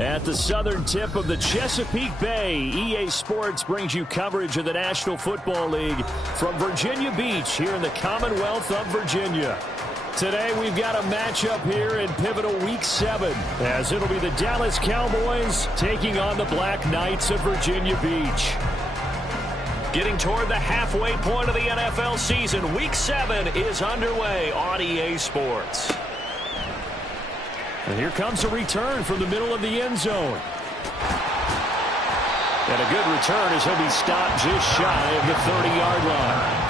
At the southern tip of the Chesapeake Bay, EA Sports brings you coverage of the National Football League from Virginia Beach here in the Commonwealth of Virginia. Today we've got a matchup here in pivotal Week 7, as it'll be the Dallas Cowboys taking on the Black Knights of Virginia Beach. Getting toward the halfway point of the NFL season, Week 7 is underway on EA Sports. And here comes a return from the middle of the end zone. And a good return as he'll be stopped just shy of the 30-yard line.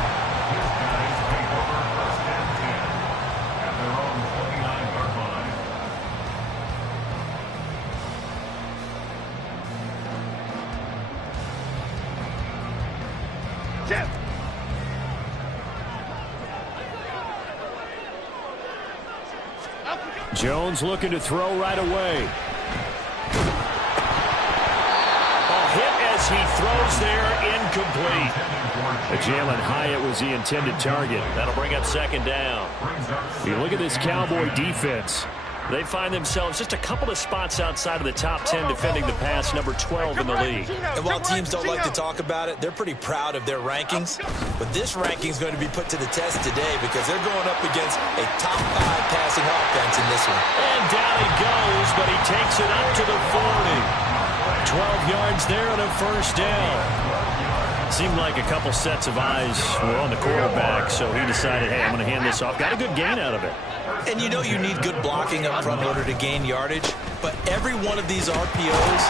Jones looking to throw right away. A hit as he throws there, incomplete. Jalen Hyatt was the intended target. That'll bring up second down. You look at this Cowboy defense. They find themselves just a couple of spots outside of the top 10 defending the pass, number 12 in the league. And while teams don't like to talk about it, they're pretty proud of their rankings. But this ranking is going to be put to the test today because they're going up against a top 5 passing offense in this one. And down he goes, but he takes it up to the 40. 12 yards there and a first down. Seemed like a couple sets of eyes were on the quarterback, so he decided, hey, I'm going to hand this off. Got a good gain out of it. And you know you need good blocking up front in order to gain yardage, but every one of these RPOs,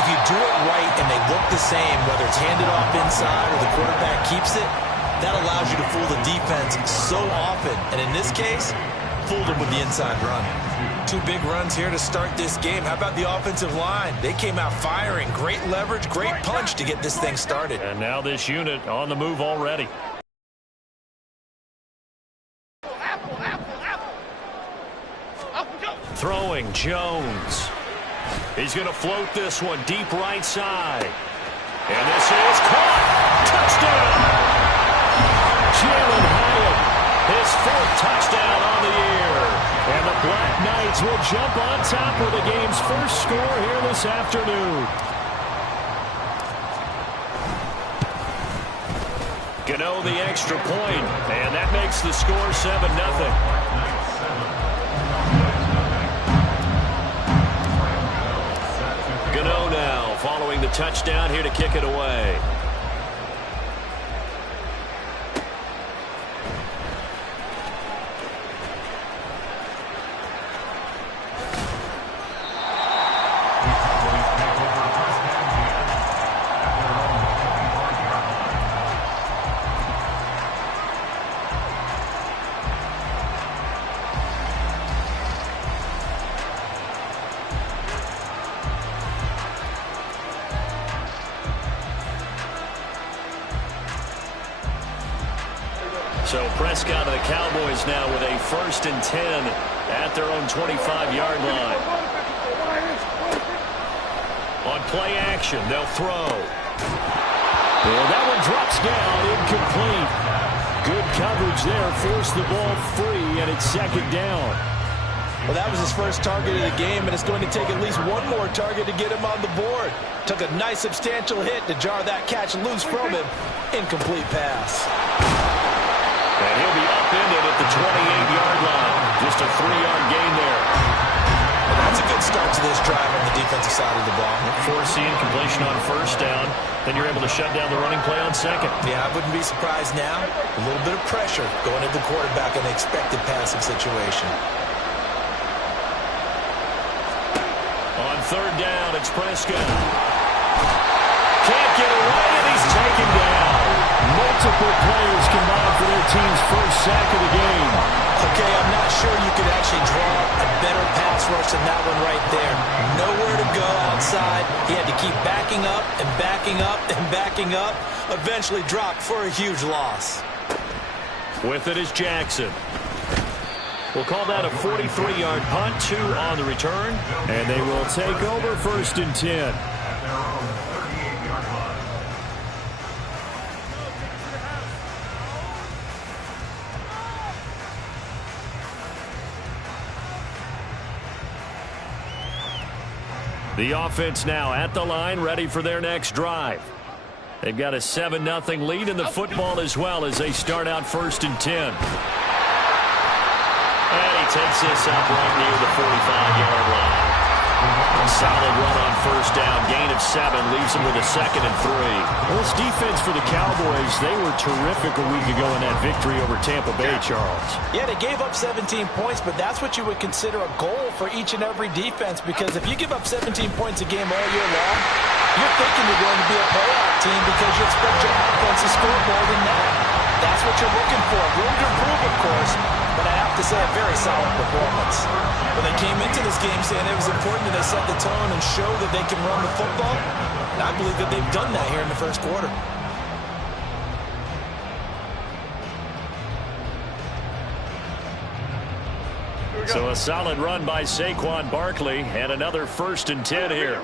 if you do it right and they look the same, whether it's handed off inside or the quarterback keeps it, that allows you to fool the defense so often. And in this case, fooled them with the inside run. 2 big runs here to start this game. How about the offensive line? They came out firing. Great leverage, great punch to get this thing started. And now this unit on the move already. Throwing Jones. He's going to float this one deep right side. And this is caught. Touchdown. Jalen Hyatt, his 4th touchdown on the year. And the Black Knights will jump on top of the game's first score here this afternoon. Gano the extra point, and that makes the score 7-0. Gano now following the touchdown here to kick it away. So Prescott of the Cowboys now with a 1st and 10 at their own 25-yard line. On play action, they'll throw. And that one drops down, incomplete. Good coverage there, forced the ball free, and it's second down. Well, that was his first target of the game, and it's going to take at least one more target to get him on the board. Took a nice substantial hit to jar that catch loose from him. Incomplete pass. And he'll be upended at the 28-yard line. Just a 3-yard gain there. Well, that's a good start to this drive on the defensive side of the ball. Forcing completion on first down. Then you're able to shut down the running play on second. Yeah, I wouldn't be surprised now. A little bit of pressure going at the quarterback in an expected passing situation. On third down, it's Prescott. Can't get away, and he's taken down. Multiple players combined for their team's first sack of the game. Okay, I'm not sure you could actually draw a better pass rush than that one right there. Nowhere to go outside. He had to keep backing up and backing up and backing up. Eventually dropped for a huge loss. With it is Jackson. We'll call that a 43-yard punt, 2 on the return. And they will take over 1st and 10. The offense now at the line, ready for their next drive. They've got a 7-0 lead in the football as well as they start out 1st and 10. And he takes this up right near the 45-yard line. A solid run on 1st down. Gain of 7 leaves them with a 2nd and 3. Well, this defense for the Cowboys, they were terrific a week ago in that victory over Tampa Bay, Charles. Yeah, they gave up 17 points, but that's what you would consider a goal for each and every defense, because if you give up 17 points a game all year long, you're thinking you're going to be a playoff team because you expect your offense to score more than that. That's what you're looking for. Room to improve, of course, but I have to say a very solid performance. Well, they came into this game saying it was important that they set the tone and show that they can run the football. And I believe that they've done that here in the first quarter. So a solid run by Saquon Barkley and another 1st and 10 here.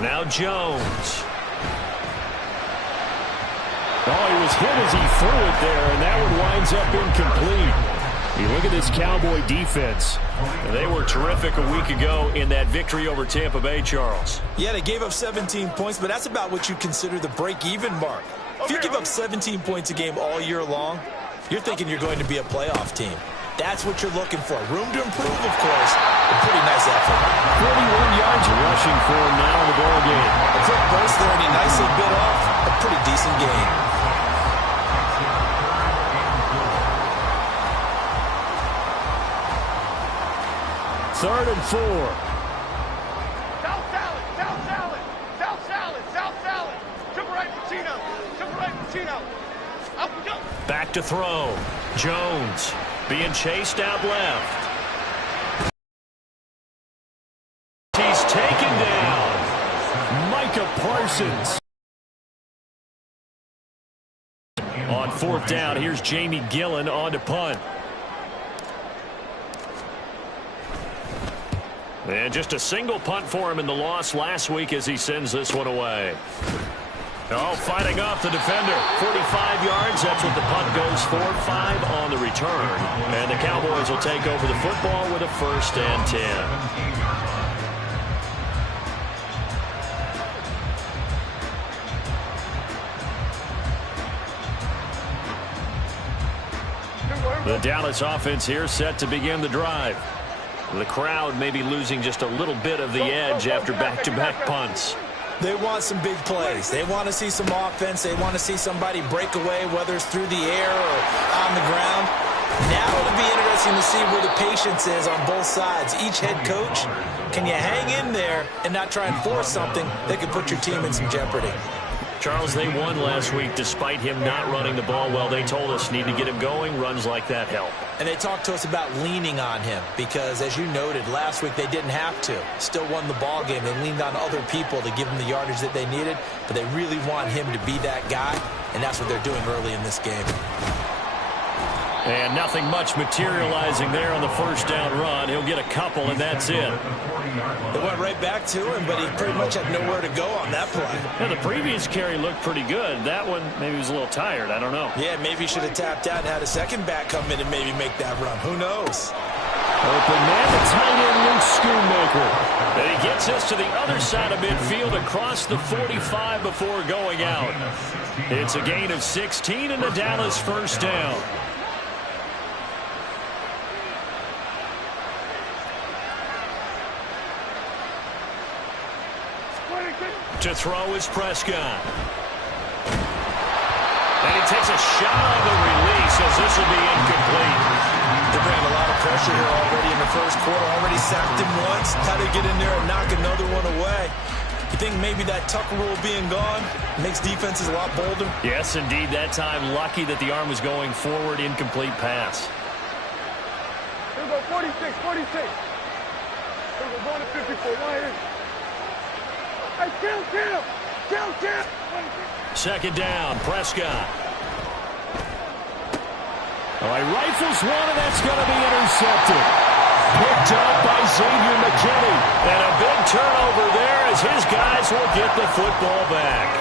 Now Jones. Oh, he was hit as he threw it there, and that one winds up incomplete. You look at this Cowboy defense. They were terrific a week ago in that victory over Tampa Bay, Charles. Yeah, they gave up 17 points, but that's about what you consider the break-even mark. If you give up 17 points a game all year long, you're thinking you're going to be a playoff team. That's what you're looking for. Room to improve, of course. A pretty nice effort. 41 yards rushing for him now in the ball game. A quick burst there, and he nicely bit off a pretty decent gain. Third and 4. South salad, south salad, south salad, south salad. Triple right Pacino, triple right Pacino. Up we go. Back to throw. Jones being chased out left. He's taken down. Micah Parsons. On 4th down, here's Jamie Gillen on to punt. And just a single punt for him in the loss last week as he sends this one away. Oh, fighting off the defender. 45 yards, that's what the punt goes for. 5 on the return. And the Cowboys will take over the football with a 1st and 10. The Dallas offense here set to begin the drive. The crowd may be losing just a little bit of the edge after back-to-back punts. They want some big plays. They want to see some offense. They want to see somebody break away, whether it's through the air or on the ground. Now it'll be interesting to see where the patience is on both sides. Each head coach, can you hang in there and not try and force something that could put your team in some jeopardy? Charles, they won last week despite him not running the ball well. They told us need to get him going. Runs like that help. And they talked to us about leaning on him because, as you noted, last week they didn't have to. Still won the ball game. They leaned on other people to give them the yardage that they needed, but they really want him to be that guy, and that's what they're doing early in this game. And nothing much materializing there on the 1st down run. He'll get a couple, and that's it. They went right back to him, but he pretty much had nowhere to go on that play. Yeah, the previous carry looked pretty good. That one, maybe he was a little tired. I don't know. Yeah, maybe he should have tapped out and had a second back come in and maybe make that run. Who knows? Open man, the tight end, Luke Schoonmaker. And he gets us to the other side of midfield across the 45 before going out. It's a gain of 16 and the Dallas 1st down. To throw is Prescott. And he takes a shot on the release as this will be incomplete. They're bringing a lot of pressure here already in the first quarter. Already sacked him once. How to get in there and knock another one away. You think maybe that Tucker rule being gone makes defenses a lot bolder? Yes, indeed. That time, lucky that the arm was going forward. Incomplete pass. Here we go, 46, 46. Here we go, going to 54. Right here. Hey, kill. 2nd down, Prescott. Oh, he rifles one, and that's going to be intercepted. Picked up by Xavier McKinney. And a big turnover there as his guys will get the football back.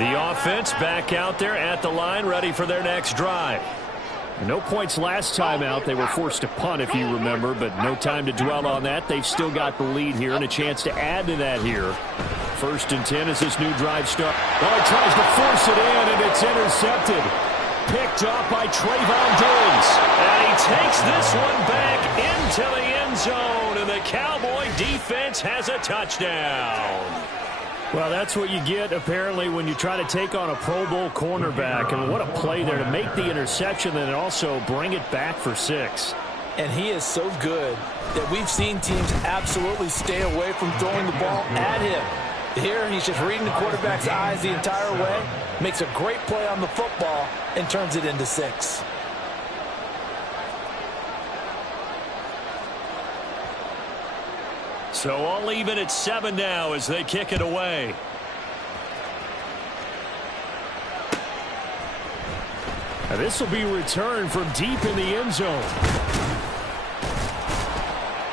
The offense back out there at the line, ready for their next drive. No points last time out. They were forced to punt, if you remember, but no time to dwell on that. They've still got the lead here and a chance to add to that here. 1st and 10 as this new drive starts. Oh, he tries to force it in, and it's intercepted. Picked off by Trayvon Diggs. And he takes this one back into the end zone, and the Cowboy defense has a touchdown. Well, that's what you get, apparently, when you try to take on a Pro Bowl cornerback. And what a play there to make the interception and also bring it back for 6. And he is so good that we've seen teams absolutely stay away from throwing the ball at him. Here, he's just reading the quarterback's eyes the entire way, makes a great play on the football, and turns it into 6. So all even at 7 now as they kick it away. Now this will be returned from deep in the end zone.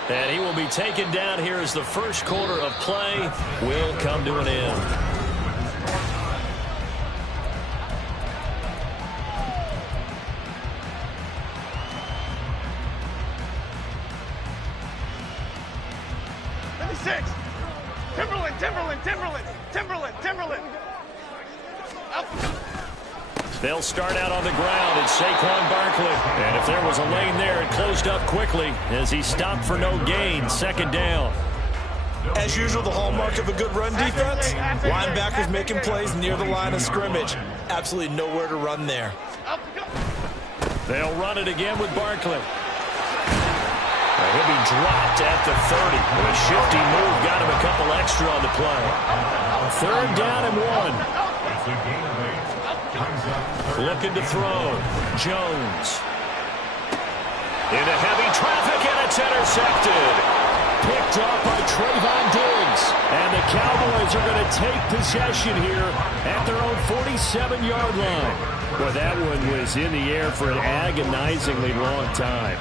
And he will be taken down here as the first quarter of play will come to an end. Timberland. They'll start out on the ground. It's Saquon Barkley. And if there was a lane there, it closed up quickly as he stopped for no gain. 2nd down. As usual, the hallmark of a good run defense, linebackers making plays near the line of scrimmage. Absolutely nowhere to run there. They'll run it again with Barkley. He'll be dropped at the 30. A shifty move got him a couple extra on the play. 3rd down and 1. Looking to throw. Jones. Into heavy traffic, and it's intercepted. Picked off by Trayvon Diggs. And the Cowboys are going to take possession here at their own 47-yard line. Well, that one was in the air for an agonizingly long time.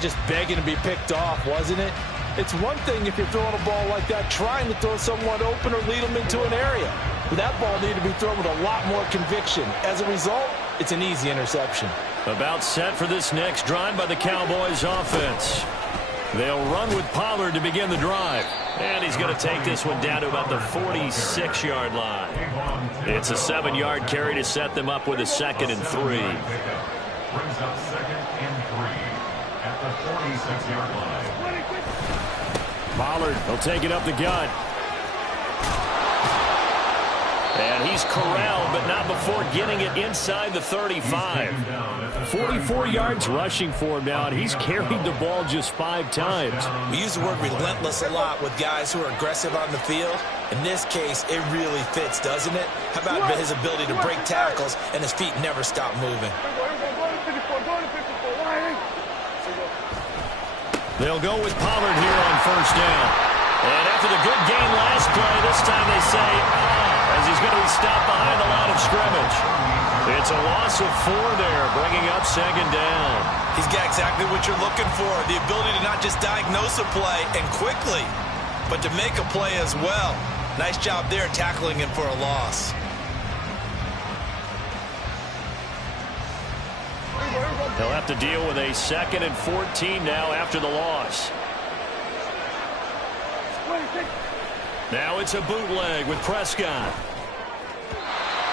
Just begging to be picked off, wasn't it? It's one thing if you're throwing a ball like that, trying to throw someone open or lead them into an area. But that ball needed to be thrown with a lot more conviction. As a result, it's an easy interception. About set for this next drive by the Cowboys offense. They'll run with Pollard to begin the drive. And he's going to take this one down to about the 46-yard line. It's a 7-yard carry to set them up with a 2nd and 3. Brings up 2nd and 3 at the 46-yard line. Pollard, he'll take it up the gut. And he's corralled, but not before getting it inside the 35. 44 yards rushing for him now, and he's carried the ball just 5 times. We use the word relentless a lot with guys who are aggressive on the field. In this case, it really fits, doesn't it? How about his ability to break tackles and his feet never stop moving? They'll go with Pollard here on 1st down. And after the good game last play, this time they say, as he's going to be stopped behind the line of scrimmage. It's a loss of 4 there, bringing up 2nd down. He's got exactly what you're looking for, the ability to not just diagnose a play and quickly, but to make a play as well. Nice job there tackling him for a loss. They'll have to deal with a 2nd and 14 now after the loss. Now it's a bootleg with Prescott.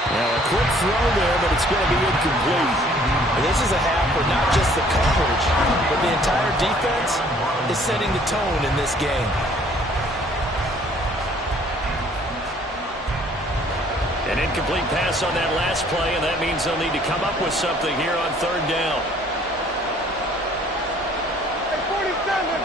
Now a quick throw there, but it's going to be incomplete. This is a half where not just the coverage, but the entire defense is setting the tone in this game. An incomplete pass on that last play, and that means they'll need to come up with something here on 3rd down. Hey, 47.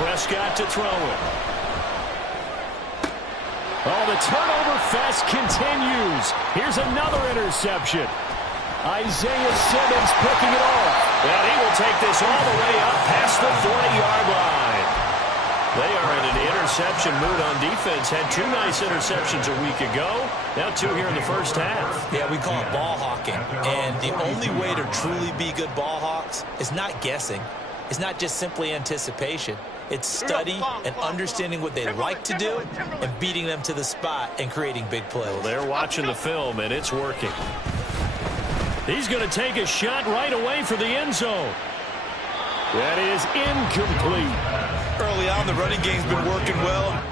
Prescott to throw it. Oh, the turnover fest continues. Here's another interception. Isaiah Simmons picking it off. And he will take this all the way up past the 40-yard line. They are in an interception mood on defense. Had 2 nice interceptions a week ago. Now 2 here in the first half. Yeah, we call it ball hawking. And the only way to truly be good ball hawks is not guessing. is not just simply anticipation. It's study and understanding what they like to do and beating them to the spot and creating big plays. Well, they're watching the film, and it's working. He's going to take a shot right away for the end zone. That is incomplete. Early on, the running game's been working well.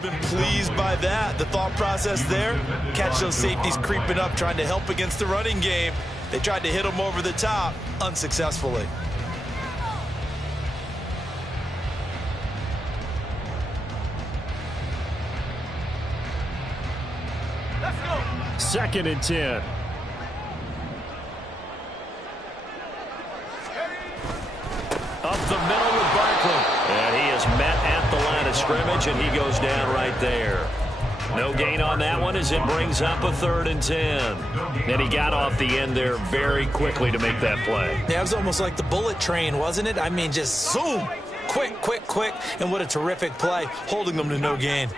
Been pleased by that. The thought process there, catch those safeties creeping up, trying to help against the running game. They tried to hit them over the top, unsuccessfully. Let's go. 2nd and 10. Up the middle with Barkley. And he is met at the line of scrimmage, and he goes down right there. No gain on that one as it brings up a 3rd and 10. And he got off the end there very quickly to make that play. Yeah, it was almost like the bullet train, wasn't it? I mean, just zoom. Quick, quick, quick. And what a terrific play, holding them to no gain.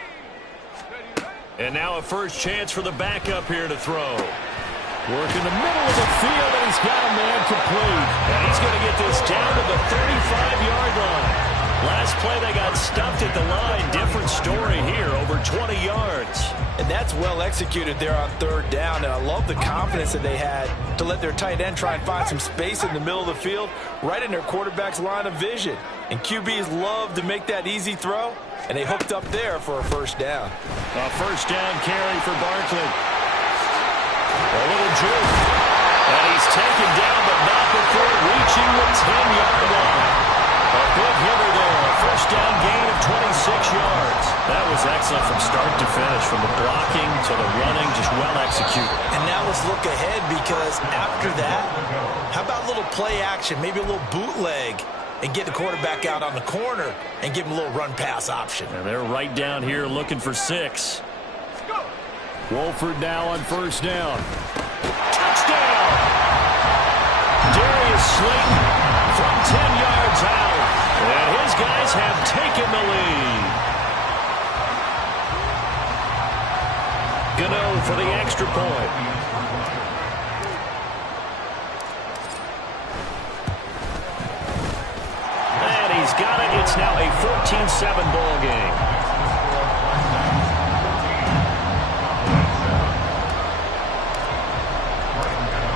And now a first chance for the backup here to throw. Work in the middle of the field, and he's got a man complete. And he's going to get this down to the 35-yard line. Last play, they got stuffed at the line. Different story here, over 20 yards. And that's well executed there on 3rd down. And I love the confidence that they had to let their tight end try and find some space in the middle of the field, right in their quarterback's line of vision. And QBs love to make that easy throw, and they hooked up there for a first down. A first down carry for Barkley. A little juke. And he's taken down, but not before reaching the 10-yard line. A big hitter there. A first down gain of 26 yards. That was excellent from start to finish, from the blocking to the running, just well executed. And now let's look ahead, because after that, how about a little play action, maybe a little bootleg, and get the quarterback out on the corner and give him a little run-pass option. And they're right down here looking for 6. Wolford now on first down. Touchdown! Darius Slayton from 10 yards out. And his guys have taken the lead. Gano for the extra point. And he's got it. It's now a 14-7 ball game.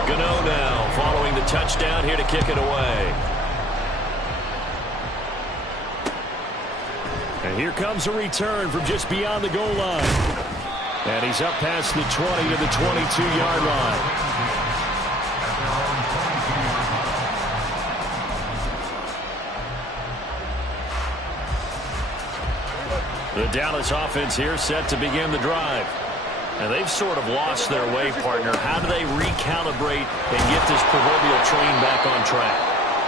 Gano now following the touchdown here to kick it away. And here comes a return from just beyond the goal line. And he's up past the 20 to the 22-yard line. The Dallas offense here set to begin the drive. And they've sort of lost their way, partner. How do they recalibrate and get this proverbial train back on track?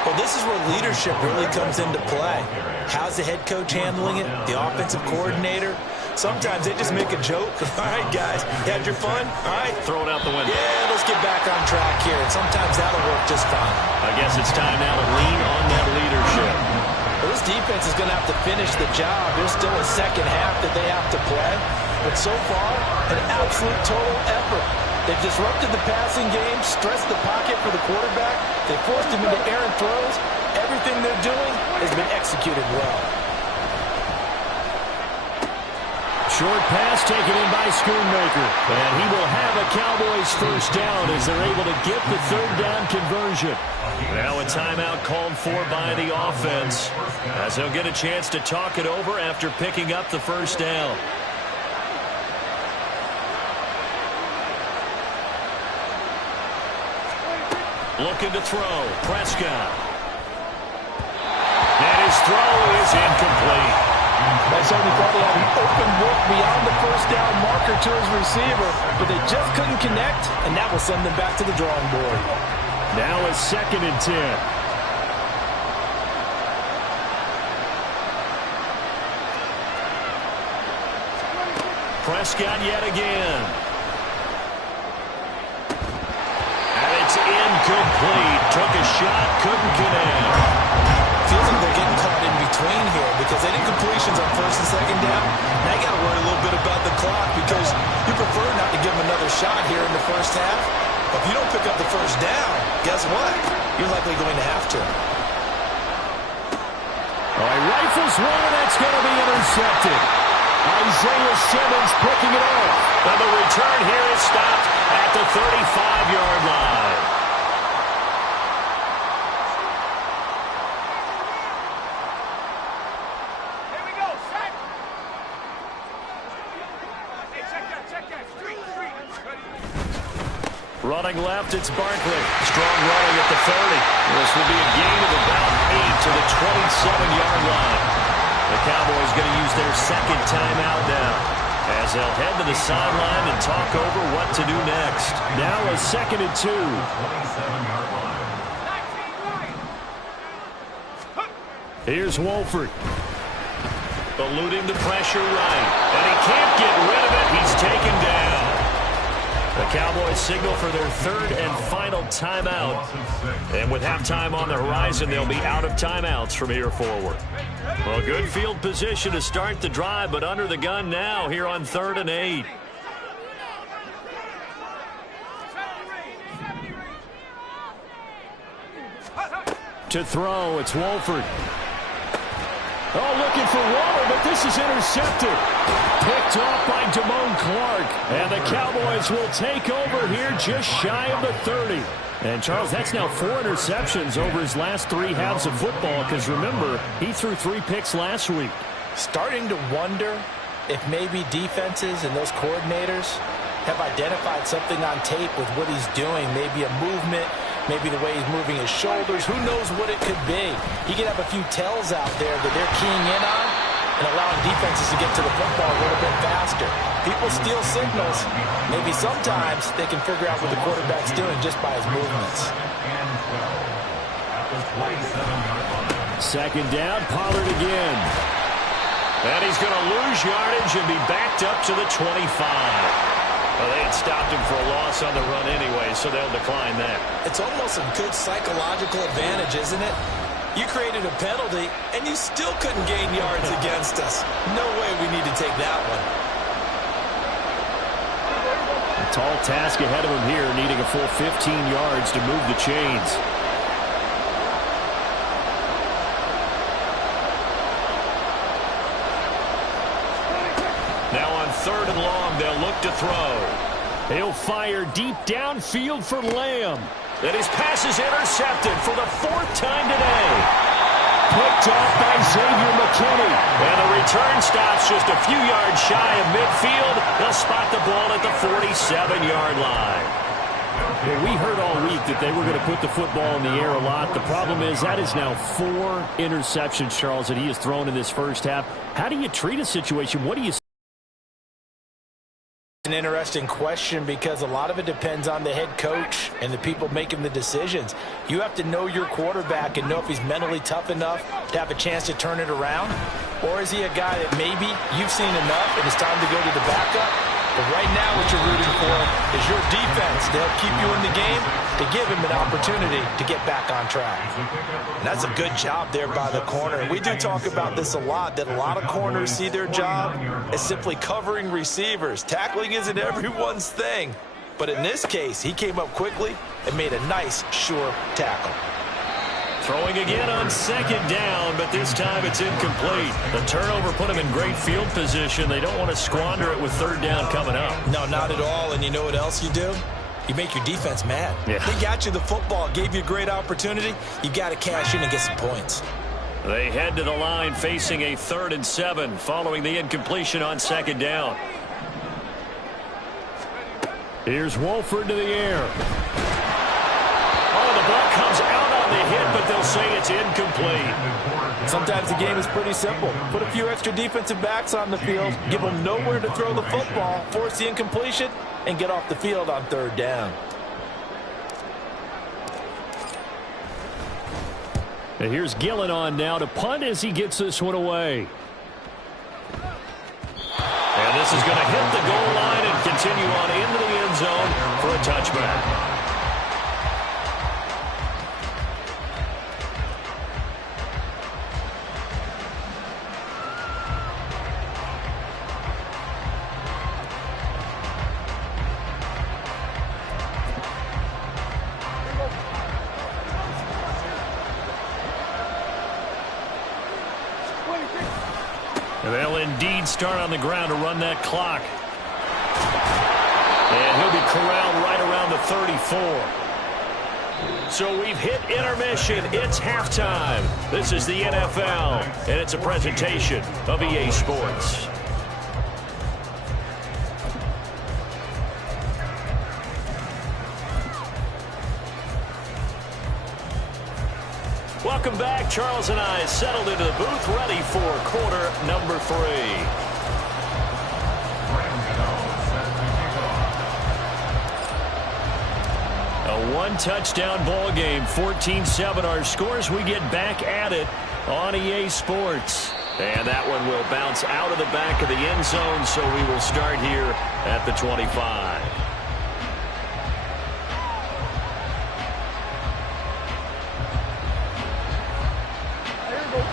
Well, this is where leadership really comes into play. How's the head coach handling it? The offensive coordinator? Sometimes they just make a joke. All right, guys, you had your fun? All right. Throw it out the window. Yeah, let's get back on track here. And sometimes that'll work just fine. I guess it's time now to lean on that leadership. Well, this defense is going to have to finish the job. There's still a second half that they have to play. But so far, an absolute total effort. They've disrupted the passing game, stressed the pocket for the quarterback. They forced him into errant throws. Everything they're doing has been executed well. Short pass taken in by Schoonmaker. And he will have a Cowboys first down as they're able to get the 3rd down conversion. Now a timeout called for by the offense, as they'll get a chance to talk it over after picking up the first down. Looking to throw. Prescott. And his throw is incomplete. That's only probably had an open look beyond the first down marker to his receiver, but they just couldn't connect, and that will send them back to the drawing board. Now a 2nd and 10. Prescott yet again. And it's incomplete. Took a shot, couldn't connect. like they're getting caught in between here because they did completions on first and second down. Now you got to worry a little bit about the clock because you prefer not to give them another shot here in the first half. But if you don't pick up the first down, guess what? You're likely going to have to. He rifles one, and that's going to be intercepted. Isaiah Simmons picking it off. And the return here is stopped at the 35-yard line. Here we go, set. Hey, check that, street. Running left, it's Barkley. Strong running at the 30. This will be a gain of about 8 to the 27-yard line. The Cowboys going to use their second timeout now, as they'll head to the sideline and talk over what to do next. Now a 2nd and 2. 27-yard line. Here's Wolford. Eluding the pressure right. And he can't get rid of it. He's taken down. The Cowboys signal for their 3rd and final timeout. And with halftime on the horizon, they'll be out of timeouts from here forward. Well, good field position to start the drive, but under the gun now here on 3rd and 8. To throw, it's Wolford. Oh, looking for Waller, but this is intercepted. Picked off by Damone Clark. And the Cowboys will take over here just shy of the 30. And, Charles, that's now 4 interceptions over his last 3 halves of football, because, remember, he threw 3 picks last week. Starting to wonder if maybe defenses and those coordinators have identified something on tape with what he's doing, maybe a movement, maybe the way he's moving his shoulders. Who knows what it could be? He could have a few tells out there that they're keying in on and allowing defenses to get to the football a little bit faster. People steal signals. Maybe sometimes they can figure out what the quarterback's doing just by his movements. 2nd down, Pollard again. And he's going to lose yardage and be backed up to the 25. Well, they had stopped him for a loss on the run anyway, so they'll decline that. It's almost a good psychological advantage, isn't it? You created a penalty, and you still couldn't gain yards against us. No way we need to take that one. A tall task ahead of him here, needing a full 15 yards to move the chains. Now on 3rd and long, they'll look to throw. He'll fire deep downfield for Lamb. And his pass is intercepted for the 4th time today. Picked off by Xavier McKinney. And the return stops just a few yards shy of midfield. They'll spot the ball at the 47-yard line. Well, we heard all week that they were going to put the football in the air a lot. The problem is that is now 4 interceptions, Charles, that he has thrown in this first half. How do you treat a situation? What do you An interesting question because a lot of it depends on the head coach and the people making the decisions. You have to know your quarterback and know if he's mentally tough enough to have a chance to turn it around. Or is he a guy that maybe you've seen enough and it's time to go to the backup? But right now what you're rooting for is your defense to help keep you in the game, to give him an opportunity to get back on track. And that's a good job there by the corner. We do talk about this a lot, that a lot of corners see their job as simply covering receivers. Tackling isn't everyone's thing. But in this case, he came up quickly and made a nice, sure tackle. Throwing again on 2nd down, but this time it's incomplete. The turnover put him in great field position. They don't want to squander it with 3rd down coming up. No, not at all. And you know what else you do? You make your defense mad. Yeah. They got you the football, gave you a great opportunity. You got to cash in and get some points. They head to the line facing a 3rd and 7 following the incompletion on 2nd down. Here's Wolford to the air. Oh, the ball comes out on the hit, but they'll say it's incomplete. Sometimes the game is pretty simple. Put a few extra defensive backs on the field, give them nowhere to throw the football, force the incompletion, and get off the field on 3rd down. And here's Gillen on now to punt as he gets this one away. And this is going to hit the goal line and continue on into the end zone for a touchback. And they'll indeed start on the ground to run that clock. And he'll be corralled right around the 34. So we've hit intermission. It's halftime. This is the NFL, and it's a presentation of EA Sports. Welcome back. Charles and I settled into the booth, ready for quarter number 3. A one-touchdown ball game, 14-7 our scores. We get back at it on EA Sports. And that one will bounce out of the back of the end zone, so we will start here at the 25.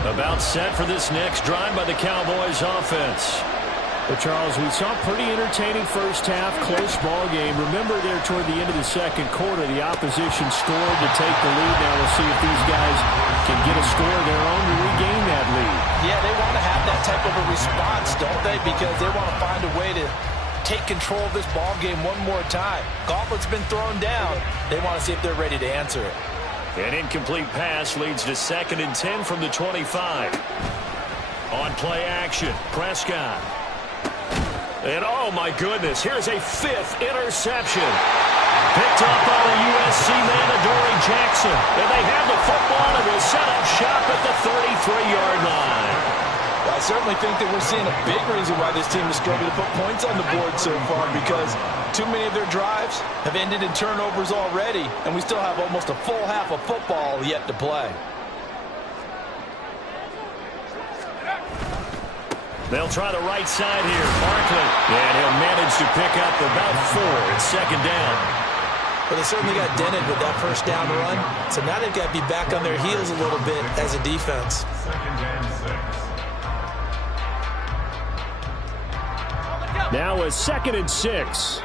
About set for this next drive by the Cowboys offense. Well, Charles, we saw a pretty entertaining first half, close ball game. Remember there toward the end of the second quarter, the opposition scored to take the lead. Now we'll see if these guys can get a score of their own to regain that lead. Yeah, they want to have that type of a response, don't they? Because they want to find a way to take control of this ball game one more time. Gauntlet's been thrown down. They want to see if they're ready to answer it. An incomplete pass leads to 2nd and 10 from the 25. On play action, Prescott. And oh my goodness, here's a 5th interception. Picked up by the USC man, Adoree Jackson. And they have the football and will set up shop at the 33-yard line. I certainly think that we're seeing a big reason why this team is struggling to put points on the board so far, because too many of their drives have ended in turnovers already, and we still have almost a full half of football yet to play. They'll try the right side here. Barkley. And he'll manage to pick up about 4. It's 2nd down. But they certainly got dented with that first down run, so now they've got to be back on their heels a little bit as a defense. 2nd and 6. Now a 2nd and 6.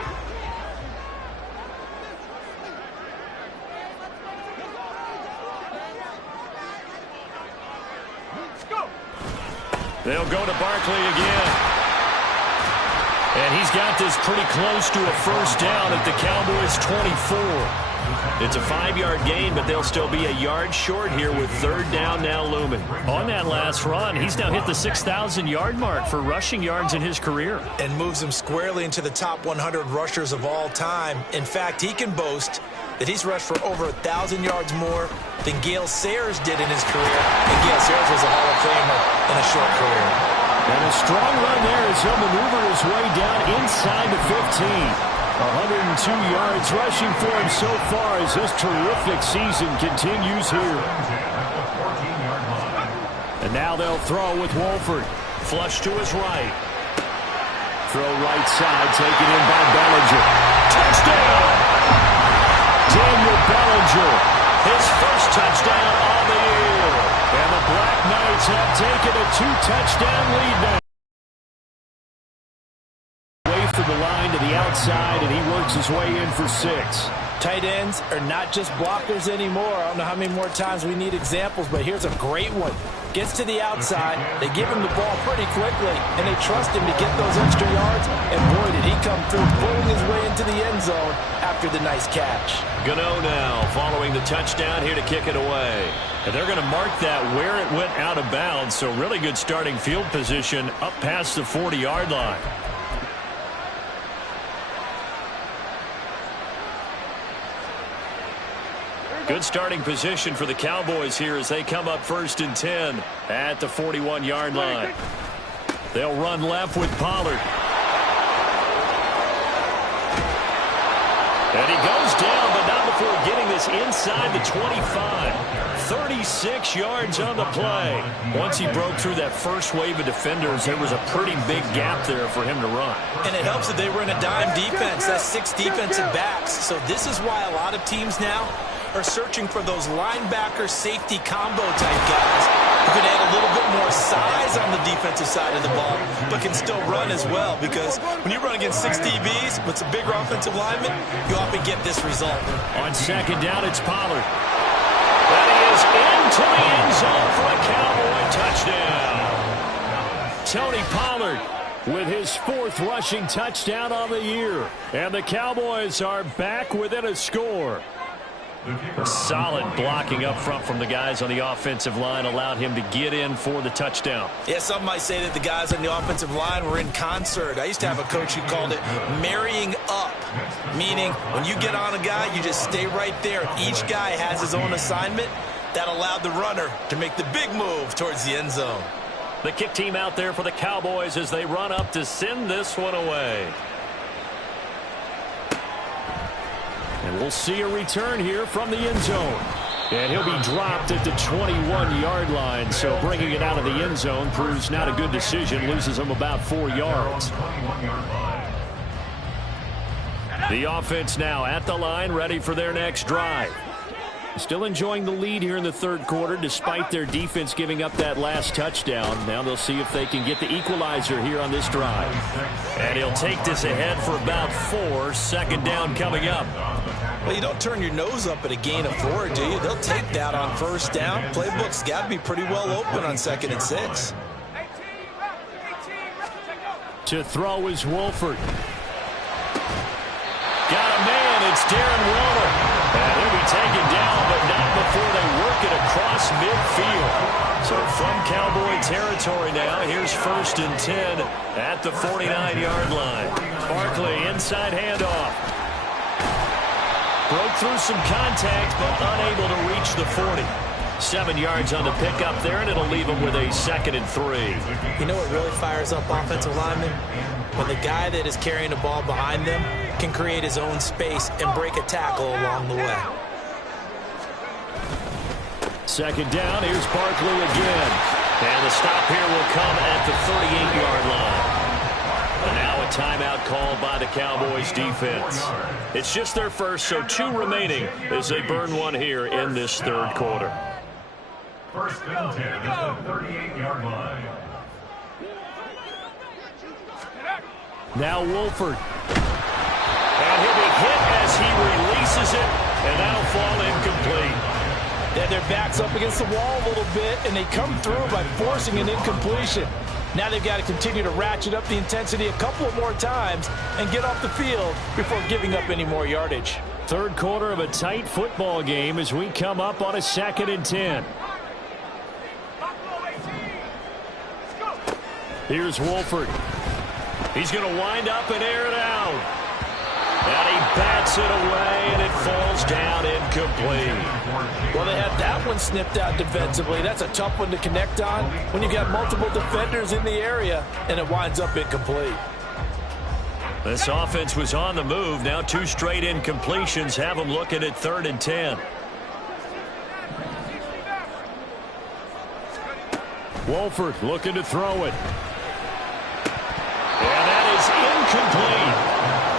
They'll go to Barkley again. And he's got this pretty close to a first down at the Cowboys' 24. It's a 5-yard gain, but they'll still be a yard short here with 3rd down now looming. On that last run, he's now hit the 6,000-yard mark for rushing yards in his career. And moves him squarely into the top 100 rushers of all time. In fact, he can boast that he's rushed for over 1,000 yards more than Gale Sayers did in his career. And Gale Sayers was a Hall of Famer in a short career. And a strong run there as he'll maneuver his way down inside the 15. 102 yards rushing for him so far as this terrific season continues here. And now they'll throw with Wolford. Flush to his right. Throw right side, taken in by Bellinger. Touchdown! Daniel Bellinger, his first touchdown on the year. And the Black Knights have taken a 2-touchdown lead now. From the line to the outside, and he works his way in for 6. Tight ends are not just blockers anymore. I don't know how many more times we need examples, but here's a great one. Gets to the outside, they give him the ball pretty quickly, and they trust him to get those extra yards, and boy, did he come through, pulling his way into the end zone after the nice catch. Gano now following the touchdown here to kick it away. And they're going to mark that where it went out of bounds, so really good starting field position up past the 40-yard line. Good starting position for the Cowboys here as they come up 1st and 10 at the 41-yard line. They'll run left with Pollard. And he goes down, but not before getting this inside the 25. 36 yards on the play. Once he broke through that first wave of defenders, there was a pretty big gap there for him to run. And it helps that they were in a dime defense. That's 6 defensive backs. So this is why a lot of teams now are searching for those linebacker safety combo type guys who can add a little bit more size on the defensive side of the ball, but can still run as well, because when you run against 6 DBs with some bigger offensive linemen, you often get this result. On 2nd down, it's Pollard. That is into the end zone for a Cowboy touchdown. Tony Pollard with his 4th rushing touchdown on the year. And the Cowboys are back within a score. Solid blocking up front from the guys on the offensive line allowed him to get in for the touchdown. Yeah, some might say that the guys on the offensive line were in concert. I used to have a coach who called it marrying up, meaning when you get on a guy, you just stay right there. Each guy has his own assignment. That allowed the runner to make the big move towards the end zone. The kick team out there for the Cowboys as they run up to send this one away. And we'll see a return here from the end zone. And he'll be dropped at the 21-yard line. So bringing it out of the end zone proves not a good decision. Loses him about 4 yards. The offense now at the line, ready for their next drive. Still enjoying the lead here in the 3rd quarter despite their defense giving up that last touchdown. Now they'll see if they can get the equalizer here on this drive. And he'll take this ahead for about 4. 2nd down coming up. Well, you don't turn your nose up at a gain of 4, do you? They'll take that on 1st down. Playbook's got to be pretty well open on 2nd and 6. To throw is Wolford. Got a man. It's Darren Waller. And he'll be taken down, but not before they work it across midfield. So from Cowboy territory now, here's 1st and 10 at the 49-yard line. Barkley, inside handoff. Broke through some contact, but unable to reach the 40. 7 yards on the pickup there, and it'll leave him with a 2nd and 3. You know what really fires up offensive linemen? When the guy that is carrying the ball behind them can create his own space and break a tackle along the way. 2nd down, here's Barkley again. And the stop here will come at the 38-yard line. And now a timeout called by the Cowboys defense. It's just their first, so 2 remaining as they burn one here in this 3rd quarter. 1st and 10 at the 38-yard line. Now Wolford. And he'll be hit as he releases it, and that'll fall incomplete. Then their back's up against the wall a little bit, and they come through by forcing an incompletion. Now they've got to continue to ratchet up the intensity a couple of more times and get off the field before giving up any more yardage. 3rd quarter of a tight football game as we come up on a 2nd and 10. Here's Wolford. He's going to wind up and air it out. And he bats it away, and it falls down incomplete. Well, they had that one snipped out defensively. That's a tough one to connect on when you've got multiple defenders in the area, and it winds up incomplete. This offense was on the move. Now 2 straight incompletions have them looking at 3rd and 10. Wolford looking to throw it. And that is incomplete.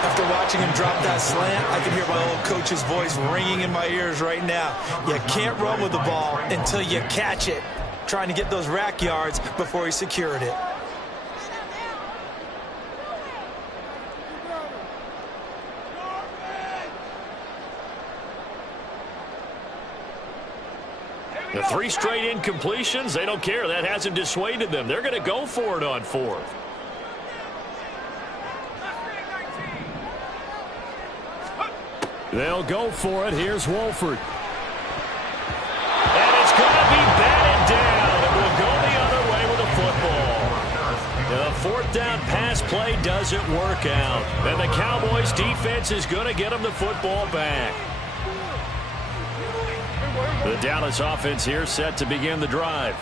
After watching him drop that slant, I can hear my old coach's voice ringing in my ears right now. You can't run with the ball until you catch it. Trying to get those rack yards before he secured it. The 3 straight incompletions, they don't care. That hasn't dissuaded them. They're going to go for it on 4th. They'll go for it. Here's Wolford. And it's going to be batted down. It will go the other way with the football. The 4th down pass play doesn't work out. And the Cowboys defense is going to get them the football back. The Dallas offense here set to begin the drive.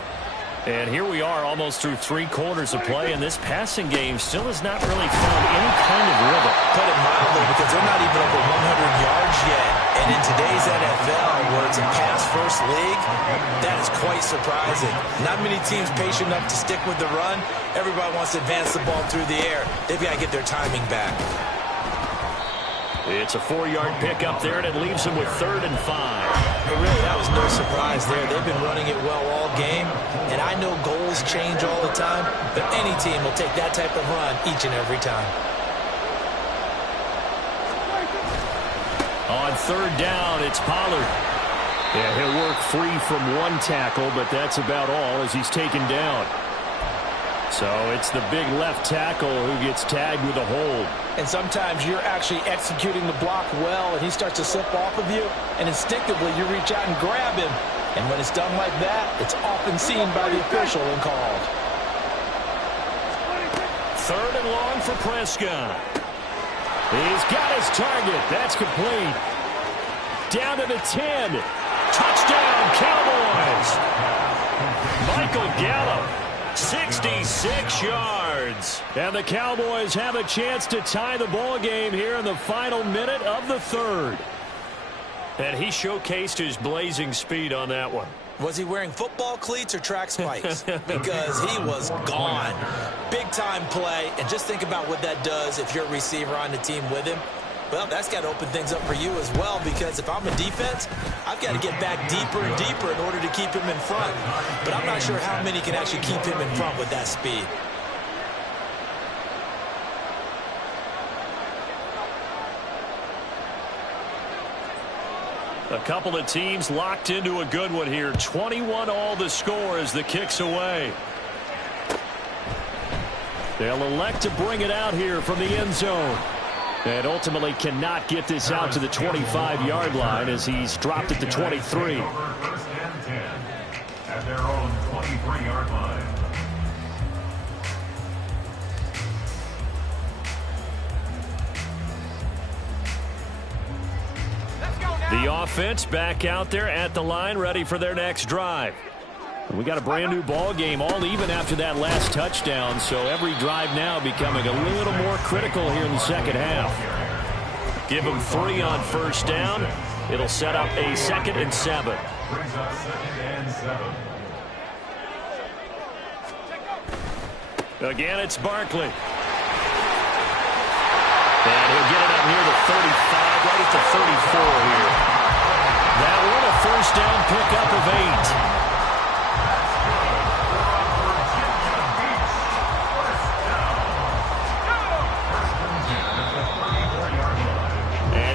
And here we are almost through 3 quarters of play, and this passing game still has not really found any kind of rhythm. Put it mildly, because they're not even over 100 yards yet. And in today's NFL, where it's a pass-first league, that is quite surprising. Not many teams patient enough to stick with the run. Everybody wants to advance the ball through the air. They've got to get their timing back. It's a 4-yard pickup there, and it leaves them with 3rd and 5. But really, that was no surprise there. They've been running it well all game, and I know goals change all the time, but any team will take that type of run each and every time. On 3rd down, it's Pollard. Yeah, he'll work free from 1 tackle, but that's about all as he's taken down. So it's the big left tackle who gets tagged with a hold. And sometimes you're actually executing the block well, and he starts to slip off of you, and instinctively you reach out and grab him. And when it's done like that, it's often seen by the official and called. 3rd and long for Prescott. He's got his target. That's complete. Down to the 10. Touchdown, Cowboys. Michael Gallup, 66 yards. And the Cowboys have a chance to tie the ball game here in the final minute of the 3rd. And he showcased his blazing speed on that one. Was he wearing football cleats or track spikes? Because he was gone. Big-time play, and just think about what that does if you're a receiver on the team with him. Well, that's got to open things up for you as well, because if I'm a defense, I've got to get back deeper and deeper in order to keep him in front. But I'm not sure how many can actually keep him in front with that speed. A couple of teams locked into a good one here. 21 all the score as the kick's away. They'll elect to bring it out here from the end zone. And ultimately cannot get this out to the 25-yard line as he's dropped at the 23. 1st and 10 at their own 23-yard line. The offense back out there at the line, ready for their next drive. We got a brand new ball game, all even after that last touchdown, so every drive now becoming a little more critical here in the second half. Give them 3 on 1st down. It'll set up a 2nd and 7. Brings up 2nd and 7. Again, it's Barkley. And he'll get it up near the 35, right at the 34 here. That one, a 1st down pickup of 8.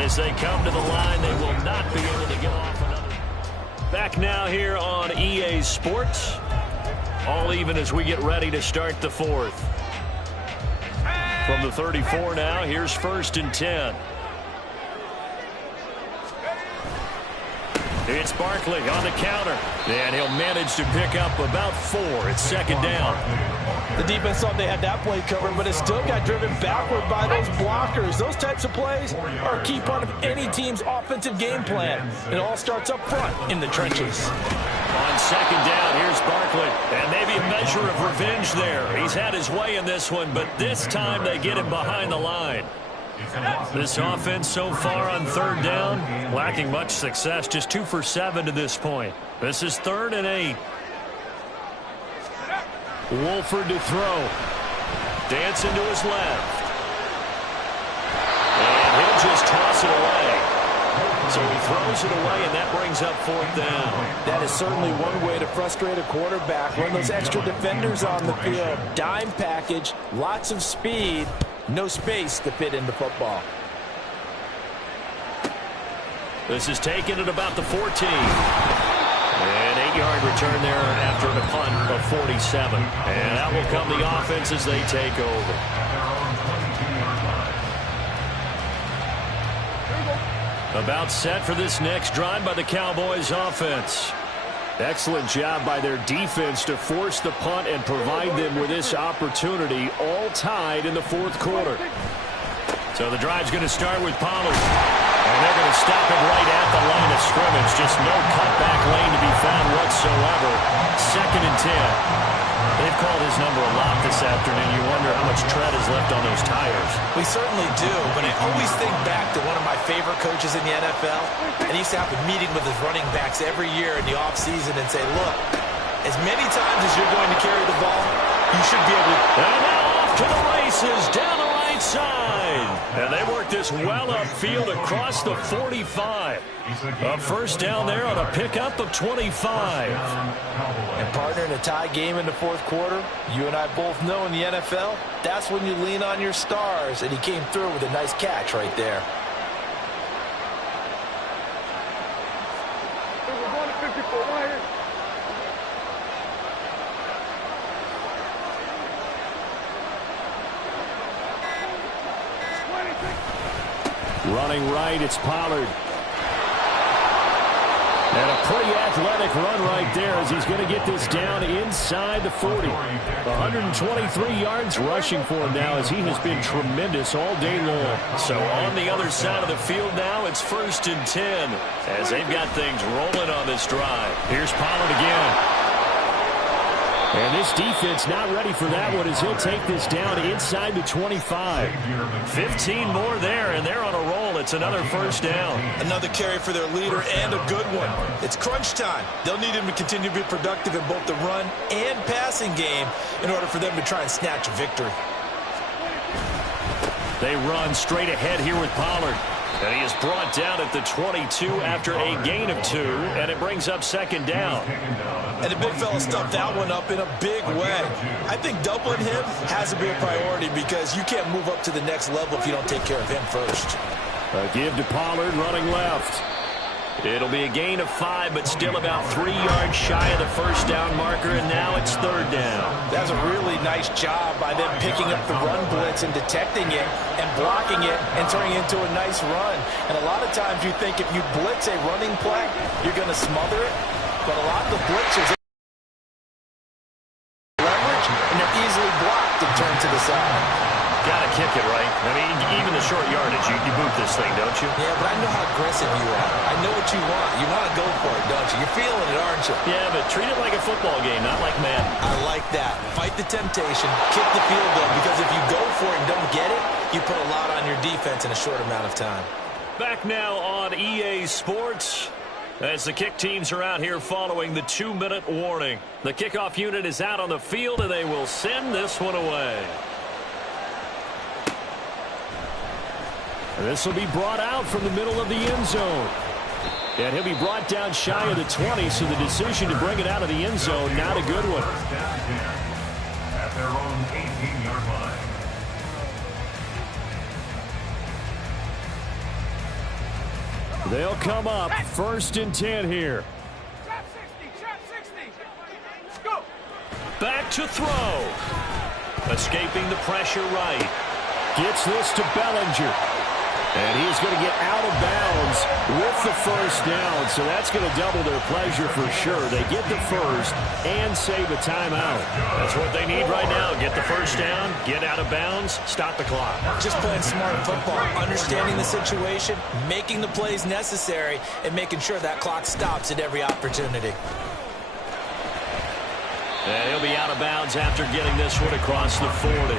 As they come to the line, they will not be able to get off another. Back now here on EA Sports. All even as we get ready to start the 4th. From the 34 now, here's 1st and 10. It's Barkley on the counter. And he'll manage to pick up about 4. It's 2nd down. The defense thought they had that play covered, but it still got driven backward by those blockers. Those types of plays are a key part of any team's offensive game plan. It all starts up front in the trenches. On 2nd down, here's Barkley. And maybe a measure of revenge there. He's had his way in this one, but this time they get him behind the line. This offense so far on 3rd down, lacking much success, just 2 for 7 to this point. This is 3rd and 8. Wolford to throw. Dancing to his left. And he'll just toss it away. So he throws it away, and that brings up 4th down. That is certainly one way to frustrate a quarterback. Run those extra defenders on the field. Dime package, lots of speed, no space to fit into football. This is taken at about the 14. An 8-yard return there after the punt of 47. And that will come the offense as they take over. About set for this next drive by the Cowboys offense. Excellent job by their defense to force the punt and provide them with this opportunity, all tied in the 4th quarter. So the drive's going to start with Pollard. And they're going to stop him right at the line of scrimmage. Just no cutback lane to be found whatsoever. 2nd and 10. They've called his number a lot this afternoon. You wonder how much tread is left on those tires. We certainly do, but I always think back to one of my favorite coaches in the NFL. And he used to have a meeting with his running backs every year in the offseason and say, look, as many times as you're going to carry the ball, you should be able to... And now off to the races, down the right side. And they work this well upfield across the 45. A 1st down there on a pickup of 25. And partner, in a tie game in the 4th quarter, you and I both know in the NFL, that's when you lean on your stars, and he came through with a nice catch right there. We're going to 54 right here. running right. It's Pollard. And a pretty athletic run right there as he's going to get this down inside the 40. 123 yards rushing for him now as he has been tremendous all day long. So on the other side of the field now, it's 1st and 10 as they've got things rolling on this drive. Here's Pollard again. And this defense not ready for that one as he'll take this down inside the 25. 15 more there, and they're on a roll. It's another 1st down. Another carry for their leader and a good one. It's crunch time. They'll need him to continue to be productive in both the run and passing game in order for them to try and snatch a victory. They run straight ahead here with Pollard. And he is brought down at the 22 after a gain of 2, and it brings up 2nd down. And the big fella stuffed that one up in a big way. I think doubling him has to be a priority because you can't move up to the next level if you don't take care of him first. A give to Pollard running left. It'll be a gain of 5, but still about 3 yards shy of the 1st down marker, and now it's 3rd down. That's a really nice job by them picking up the run blitz and detecting it and blocking it and turning it into a nice run. And a lot of times you think if you blitz a running play, you're going to smother it. But a lot of the blitzers leverage, and they're easily blocked and turned to the side. Gotta kick it, right? I mean, even the short yardage, you boot this thing, don't you? Yeah, but I know how aggressive you are. I know what you want. You want to go for it, don't you? You're feeling it, aren't you? Yeah, but treat it like a football game, not like Madden. I like that. Fight the temptation. Kick the field goal, because if you go for it and don't get it, you put a lot on your defense in a short amount of time. Back now on EA Sports as the kick teams are out here following the 2-minute warning. The kickoff unit is out on the field, and they will send this one away. This will be brought out from the middle of the end zone. And he'll be brought down shy of the 20, so the decision to bring it out of the end zone, not a good one. At their own 18-yard line. They'll come up 1st and 10 here. Trap 60, trap 60. Let's go. Back to throw. Escaping the pressure right. Gets this to Bellinger. And he's going to get out of bounds with the 1st down. So that's going to double their pleasure for sure. They get the 1st and save a timeout. That's what they need right now. Get the 1st down, get out of bounds, stop the clock. Just playing smart football, understanding the situation, making the plays necessary, and making sure that clock stops at every opportunity. And he'll be out of bounds after getting this one across the 40.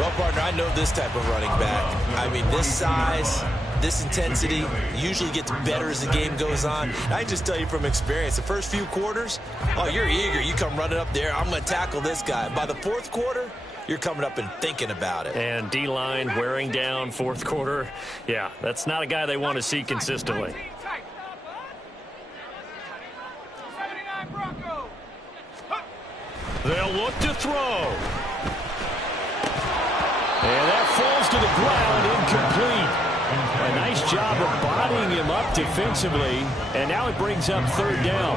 Well, partner, I know this type of running back. I mean, this size, this intensity usually gets better as the game goes on. I just tell you from experience, the first few quarters, oh, you're eager. You come running up there, I'm going to tackle this guy. By the 4th quarter, you're coming up and thinking about it. And D-line wearing down 4th quarter. Yeah, that's not a guy they want to see consistently. They'll look to throw. And that falls to the ground, incomplete. A nice job of bodying him up defensively. And now it brings up 3rd down.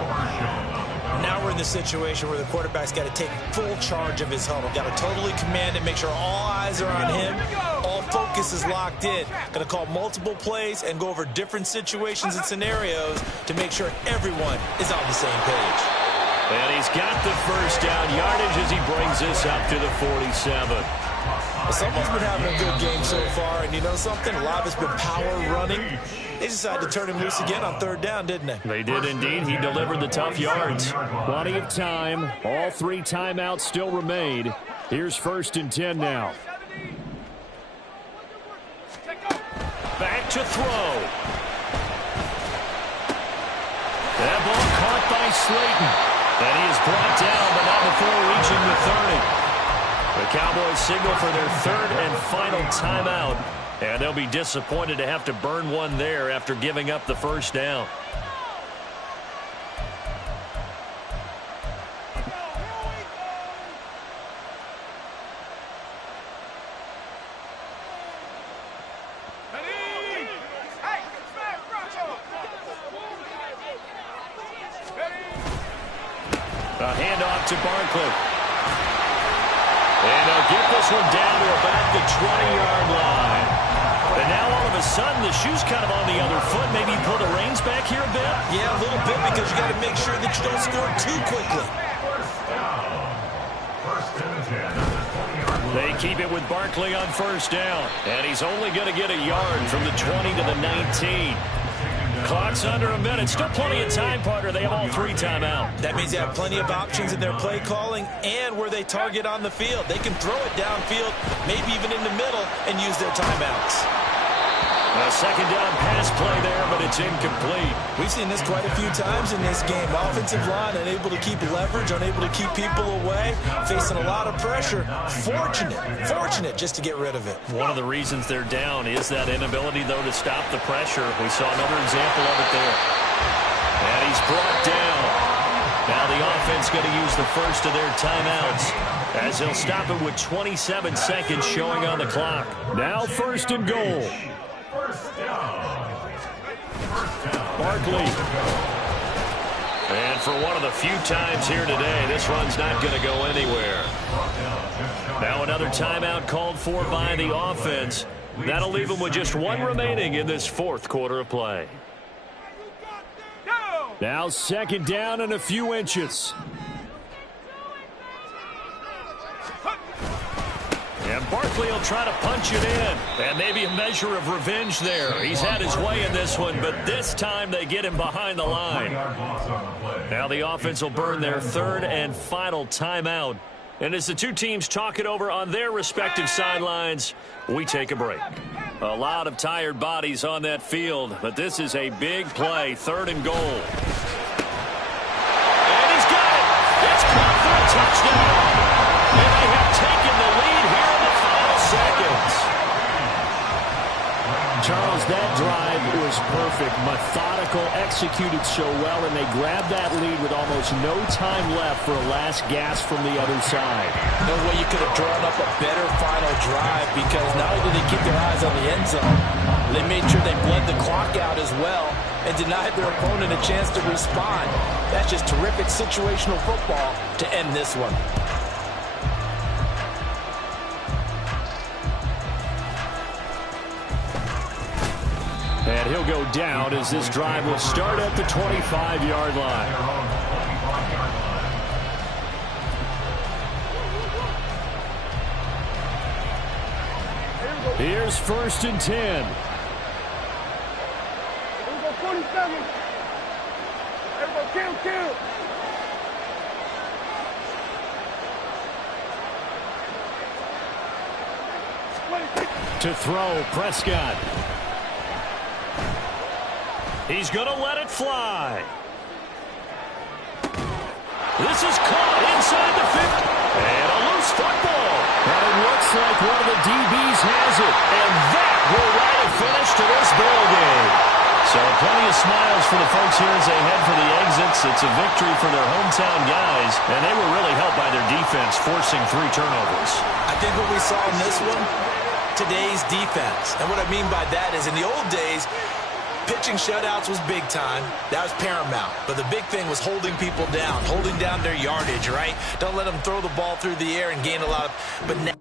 Now we're in the situation where the quarterback's got to take full charge of his huddle. Got to totally command it, make sure all eyes are on him. All focus is locked in. Going to call multiple plays and go over different situations and scenarios to make sure everyone is on the same page. And he's got the 1st down yardage as he brings this up to the 47. Well, someone's been having a good game so far, and you know something? A lot of it's been power running. They decided to turn him loose again on 3rd down, didn't they? They did indeed. He delivered the tough yards. Plenty of time. All 3 timeouts still remain. Here's 1st and 10 now. Back to throw. That ball caught by Slayton. And he is brought down, but not before reaching the 30. The Cowboys signal for their 3rd and final timeout. And they'll be disappointed to have to burn one there after giving up the 1st down. A handoff to Barkley. And they'll get this one down to about the 20-yard line. And now all of a sudden the shoe's kind of on the other foot. Maybe you pull the reins back here a bit? Yeah, a little bit, because you got to make sure that you don't score too quickly. They keep it with Barkley on first down. And he's only going to get a yard from the 20 to the 19. Clock's under a minute. Still plenty of time, partner. They have all 3 timeouts. That means they have plenty of options in their play calling and where they target on the field. They can throw it downfield, maybe even in the middle, and use their timeouts. A second down pass play there, but it's incomplete. We've seen this quite a few times in this game. Offensive line unable to keep leverage, unable to keep people away, facing a lot of pressure. Fortunate just to get rid of it. One of the reasons they're down is that inability, though, to stop the pressure. We saw another example of it there. And he's brought down. Now the offense going to use the first of their timeouts, as they'll stop it with 27 seconds showing on the clock. Now first and goal. Barkley. And for one of the few times here today, this run's not going to go anywhere. Now another timeout called for by the offense. That'll leave them with just 1 remaining in this 4th quarter of play. Now second down and a few inches. And Barkley will try to punch it in. And maybe a measure of revenge there. He's had his way in this one, but this time they get him behind the line. Now the offense will burn their 3rd and final timeout. And as the 2 teams talk it over on their respective sidelines, we take a break. A lot of tired bodies on that field, but this is a big play, 3rd and goal. And he's got it. It's caught for a touchdown. And they have taken the lead here in the final seconds. Charles, that drive was perfect. Methodical, executed so well, and they grabbed that lead with almost no time left for a last gasp from the other side. No way you could have drawn up a better final drive, because not only did they keep their eyes on the end zone, they made sure they bled the clock out as well and denied their opponent a chance to respond. That's just terrific situational football to end this one. And he'll go down as this drive will start at the 25-yard line. Here's 1st and 10. Here we go, 47. Everybody count. To throw, Prescott. He's going to let it fly. This is caught inside the 50. And a loose football. And it looks like one of the DBs has it. And that will write a finish to this ball game. So plenty of smiles for the folks here as they head for the exits. It's a victory for their hometown guys. And they were really helped by their defense, forcing 3 turnovers. I think what we saw in this one, today's defense. And what I mean by that is in the old days, pitching shutouts was big time. That was paramount. But the big thing was holding people down, holding down their yardage, right? Don't let them throw the ball through the air and gain a lot of... But now